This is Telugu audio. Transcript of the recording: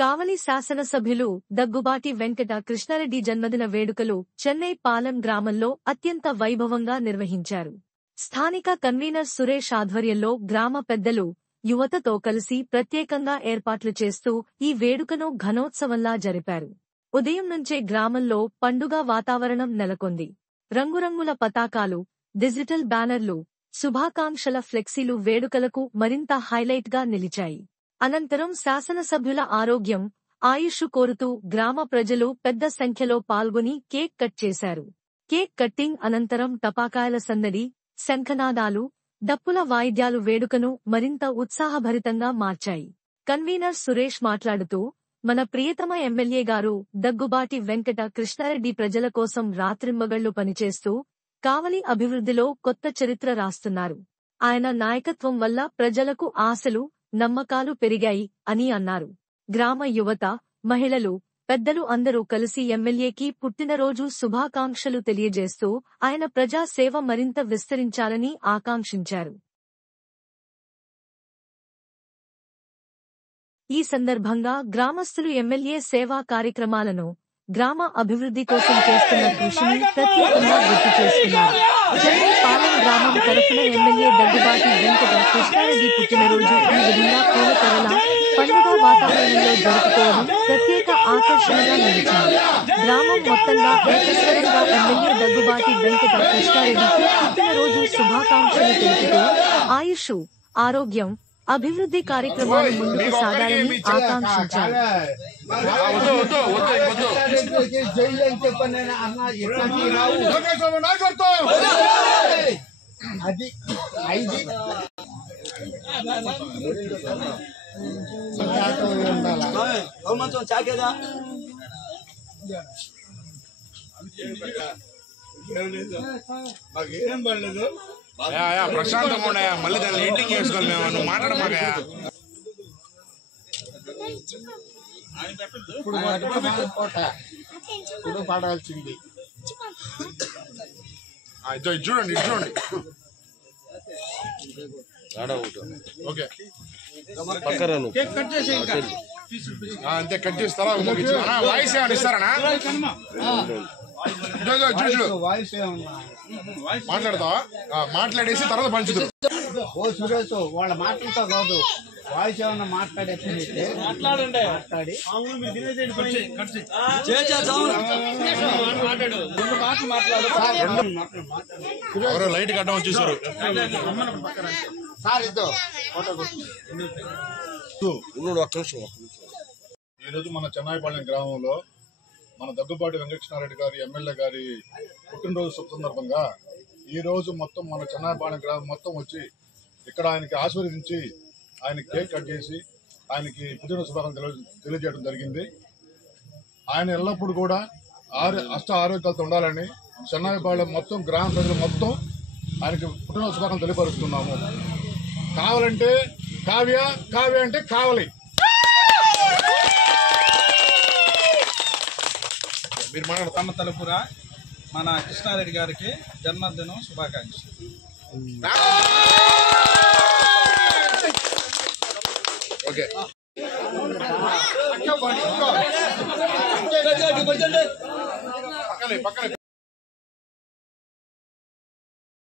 కావలి శాసనసభ్యులు దగ్గుబాటి వెంకట కృష్ణారెడ్డి జన్మదిన వేడుకలు చెన్నై పాలెం గ్రామంలో అత్యంత వైభవంగా నిర్వహించారు. స్థానిక కన్వీనర్ సురేష్ ఆధ్వర్యంలో గ్రామ పెద్దలు, యువతతో కలిసి ప్రత్యేకంగా ఏర్పాట్లు చేస్తూ ఈ వేడుకను ఘనోత్సవంలా జరిపారు. ఉదయం నుంచే గ్రామంలో పండుగ వాతావరణం నెలకొంది. రంగురంగుల పతాకాలు, డిజిటల్ బ్యానర్లు, శుభాకాంక్షల ఫ్లెక్సీలు వేడుకలకు మరింత హైలైట్గా నిలిచాయి. అనంతరం శాసనసభ్యుల ఆరోగ్యం, ఆయుష్ కోరుతూ గ్రామ ప్రజలు పెద్ద సంఖ్యలో పాల్గొని కేక్ కట్ చేశారు. కేక్ కట్టింగ్ అనంతరం టపాకాయల సందడి, శంఖనాదాలు, డప్పుల వాయిద్యాలు వేడుకను మరింత ఉత్సాహభరితంగా మార్చాయి. కన్వీనర్ సురేష్ మాట్లాడుతూ, మన ప్రియతమ ఎమ్మెల్యే గారు దగ్గుబాటి వెంకట కృష్ణారెడ్డి ప్రజల కోసం రాత్రింబగళ్లు పనిచేస్తూ కావలి అభివృద్ధిలో కొత్త చరిత్ర రాస్తున్నారు. ఆయన నాయకత్వం వల్ల ప్రజలకు ఆశలు, నమ్మకాలు పెరిగాయి అని అన్నారు. గ్రామ యువత, మహిళలు, పెద్దలు అందరూ కలిసి ఎమ్మెల్యేకి పుట్టినరోజు శుభాకాంక్షలు తెలియజేస్తూ ఆయన ప్రజా సేవ మరింత విస్తరించాలని ఆకాంక్షించారు. ఈ సందర్భంగా గ్రామస్తులు ఎమ్మెల్యే సేవా కార్యక్రమాలను, గ్రామ అభివృద్ధి కోసం చేస్తున్న కృషిని ప్రత్యేకంగా గుర్తు చేసుకున్నారు. చెన్నై పాలెం గ్రామం తరఫున ఎమ్మెల్యే దగ్గుబాటి వెంకట కృష్ణారెడ్డి పుట్టినరోజు ఈ విధంగా పూలతరల పండుగ వాతావరణంలో జరుపుకోవడం ప్రత్యేక ఆకర్షణగా నిలిచింది. గ్రామం మొత్తంగా ఏకస్వరంగా ఎమ్మెల్యే దగ్గుబాటి వెంకట కృష్ణారెడ్డికి పుట్టినరోజు శుభాకాంక్షలు తెలుపుతూ ఆయుష్, ఆరోగ్యం, అభివృద్ధి కార్యక్రమాలు ముందుకు సాగాలని ఆకాంక్షించారు. ప్రశాంతంగా ఉన్నాయా? మళ్ళీ దాన్ని ఎడిటింగ్ చేసుకోవాలి. మేము నువ్వు మాట్లాడమాగా. ఇప్పుడు పాడాల్సింది చూడండి, చూడండి. ఓకే, అంతే కట్ చేస్తారా? వాయిస్ ఏమైనా ఇస్తారా? మాట్లాడతావా? మాట్లాడేసి తర్వాత పంచుదు. ఓ సురేష్, వాళ్ళ మాటలతో కాదు, వాయిస్ ఏమన్నా మాట్లాడేస్తే మాట్లాడి ఎవరో లైట్ కట్టడం వచ్చేసారు. ఈరోజు మన చెన్నాయిపాలెం గ్రామంలో మన దగ్గుబాటి వెంకటకృష్ణారెడ్డి గారి ఎమ్మెల్యే గారి పుట్టినరోజు శుభ సందర్భంగా ఈ రోజు మొత్తం మన చెన్నాయిపాలెం గ్రామం మొత్తం వచ్చి ఇక్కడ ఆయనకి ఆశీర్వదించి ఆయన కేక్ కట్ చేసి ఆయనకి పుట్టినరోజు శుభాకాంక్షలు తెలియజేయడం జరిగింది. ఆయన ఎల్లప్పుడూ కూడా అష్ట ఆరోగ్యాలతో ఉండాలని చెన్నాయిపాలెం మొత్తం గ్రామ ప్రజలు మొత్తం ఆయనకి పుట్టినరోజు శుభాకాంక్షలు తెలియపరుస్తున్నాము. కావాలంటే కావ్య, కావ్య అంటే కావలి. మీరు మాట్లాడు. తమ తలుపురా మన కృష్ణారెడ్డి గారికి జన్మదినం శుభాకాంక్షలు. ఓకే, పక్కనే